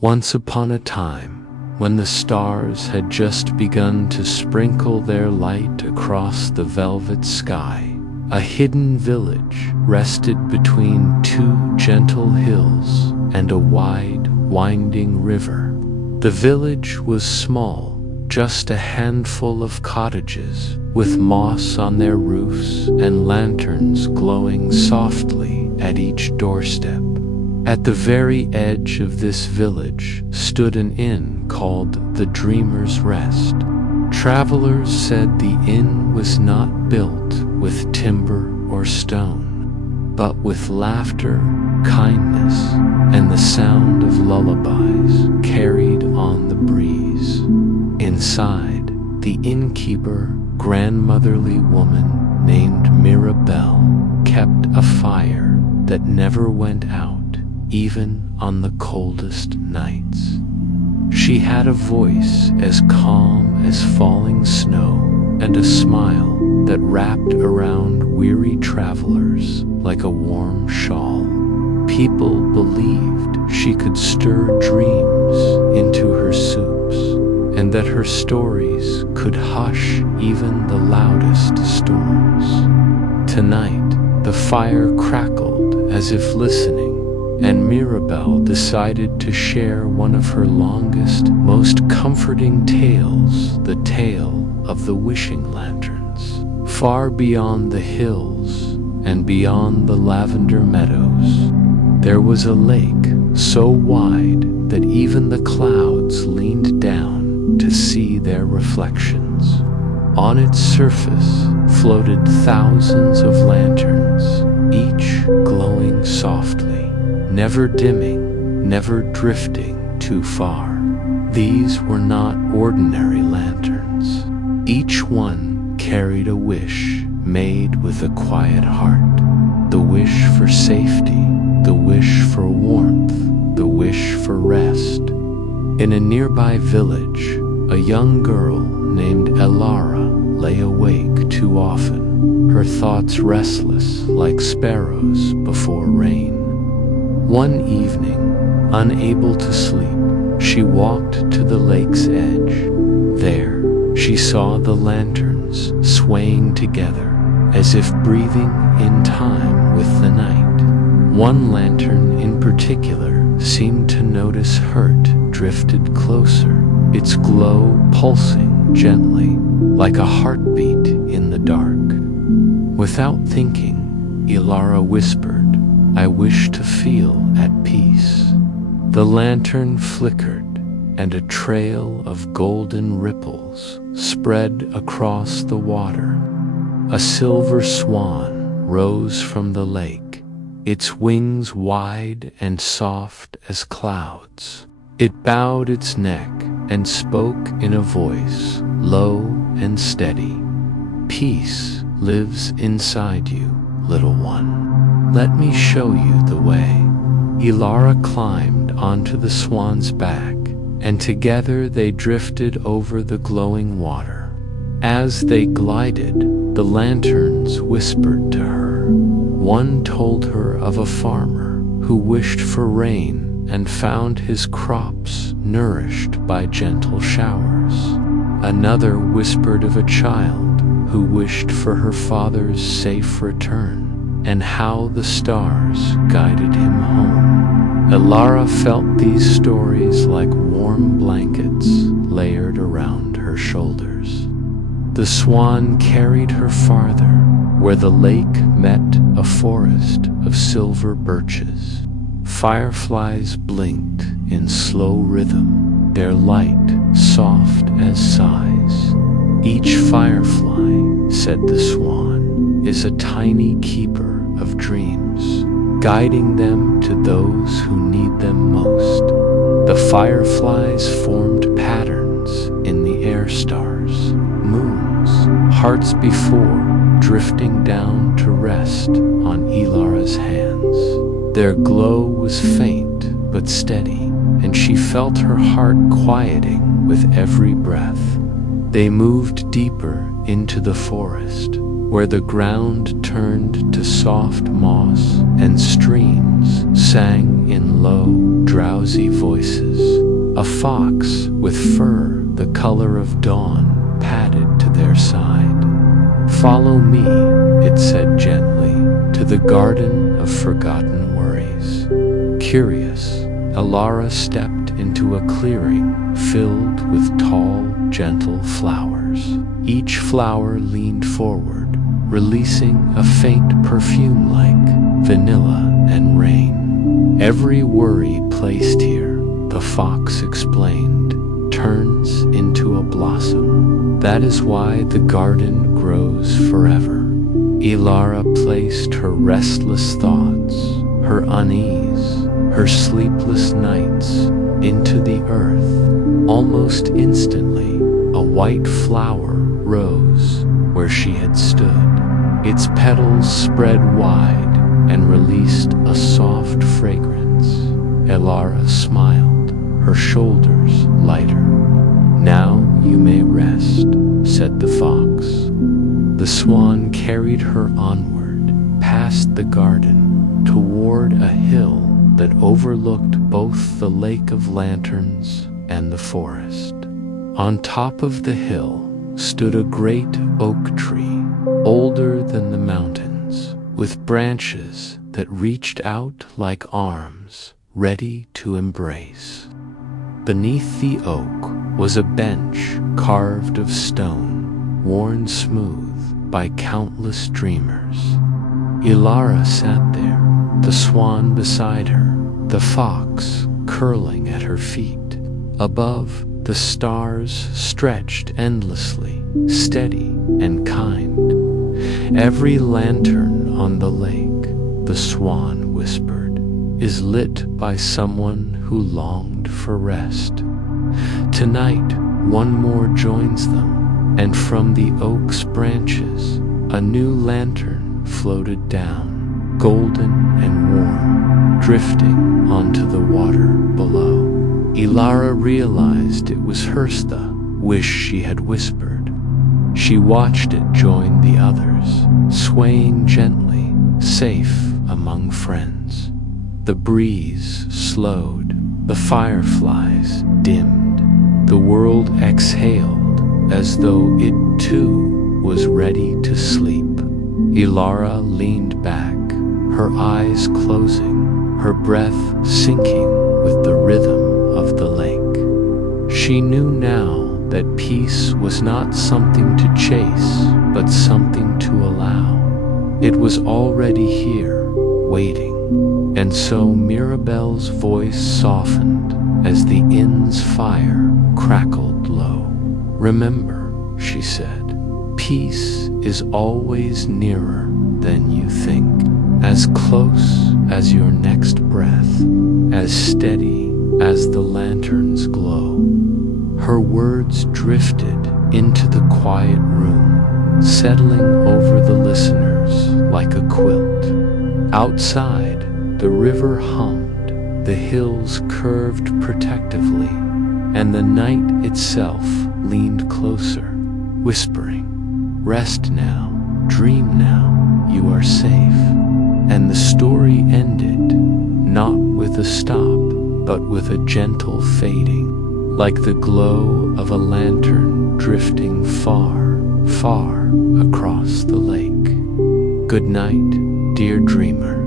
Once upon a time, when the stars had just begun to sprinkle their light across the velvet sky, a hidden village rested between two gentle hills and a wide, winding river. The village was small, just a handful of cottages, with moss on their roofs and lanterns glowing softly at each doorstep. At the very edge of this village stood an inn called the Dreamer's Rest. Travelers said the inn was not built with timber or stone, but with laughter, kindness, and the sound of lullabies carried on the breeze. Inside, the innkeeper, grandmotherly woman named Mirabelle, kept a fire that never went out, even on the coldest nights. She had a voice as calm as falling snow and a smile that wrapped around weary travelers like a warm shawl. People believed she could stir dreams into her soups, and that her stories could hush even the loudest storms. Tonight, the fire crackled as if listening, and Mirabelle decided to share one of her longest, most comforting tales, the tale of the wishing lanterns. Far beyond the hills and beyond the lavender meadows, there was a lake so wide that even the clouds leaned down to see their reflections. On its surface floated thousands of lanterns, each glowing softly, never dimming, never drifting too far. These were not ordinary lanterns. Each one carried a wish made with a quiet heart. The wish for safety, the wish for warmth, the wish for rest. In a nearby village, a young girl named Elara lay awake too often, her thoughts restless like sparrows before rain. One evening, unable to sleep, she walked to the lake's edge. There, she saw the lanterns swaying together, as if breathing in time with the night. One lantern in particular seemed to notice hurt drifted closer, its glow pulsing gently, like a heartbeat in the dark. Without thinking, Elara whispered, "I wish to feel at peace." The lantern flickered, and a trail of golden ripples spread across the water. A silver swan rose from the lake, its wings wide and soft as clouds. It bowed its neck and spoke in a voice low and steady. "Peace lives inside you, little one. Let me show you the way." Elara climbed onto the swan's back, and together they drifted over the glowing water. As they glided, the lanterns whispered to her. One told her of a farmer who wished for rain and found his crops nourished by gentle showers. Another whispered of a child who wished for her father's safe return, and how the stars guided him home. Elara felt these stories like warm blankets layered around her shoulders. The swan carried her farther, where the lake met a forest of silver birches. Fireflies blinked in slow rhythm, their light soft as sighs. "Each firefly," said the swan, "is a tiny keeper of dreams, guiding them to those who need them most." The fireflies formed patterns in the air stars, moons, hearts before, drifting down to rest on Elara's hands. Their glow was faint but steady, and she felt her heart quieting with every breath. They moved deeper into the forest, where the ground turned to soft moss and streams sang in low, drowsy voices. A fox with fur the color of dawn padded to their side. "Follow me," it said gently, "to the garden of forgotten worries." Curious, Ilara stepped into a clearing filled with tall, gentle flowers. Each flower leaned forward, releasing a faint perfume like vanilla and rain. "Every worry placed here," the fox explained, "turns into a blossom. That is why the garden grows forever." Ilara placed her restless thoughts, her unease, her sleepless nights into the earth. Almost instantly, a white flower rose where she had stood. Its petals spread wide and released a soft fragrance. Ilara smiled, her shoulders lighter. "Now you may rest," said the fox. The swan carried her onward, past the garden, toward a hill that overlooked both the Lake of Lanterns and the forest. On top of the hill stood a great oak tree, older than the mountains, with branches that reached out like arms, ready to embrace. Beneath the oak was a bench carved of stone, worn smooth by countless dreamers. Ilara sat there, the swan beside her, the fox curling at her feet. Above, the stars stretched endlessly, steady and kind. "Every lantern on the lake," the swan whispered, "is lit by someone who longed for rest. Tonight, one more joins them, and from the oak's branches, a new lantern floated down, golden and warm, drifting onto the water below." Ilara realized it was hers, the wish she had whispered. She watched it join the others, swaying gently, safe among friends. The breeze slowed, the fireflies dimmed, the world exhaled as though it too was ready to sleep. Ilara leaned back, her eyes closing, her breath sinking with the rhythm of the lake. She knew now that peace was not something to chase, but something to allow. It was already here, waiting. And so Mirabelle's voice softened as the inn's fire crackled low. "Remember," she said, "peace is always nearer than you think, as close as your next breath, as steady as the lantern's glow." Her words drifted into the quiet room, settling over the listeners like a quilt. Outside, the river hummed, the hills curved protectively, and the night itself leaned closer, whispering, "Rest now, dream now, you are safe." And the story ended, not with a stop, but with a gentle fading, like the glow of a lantern drifting far, far across the lake. Good night, dear dreamer.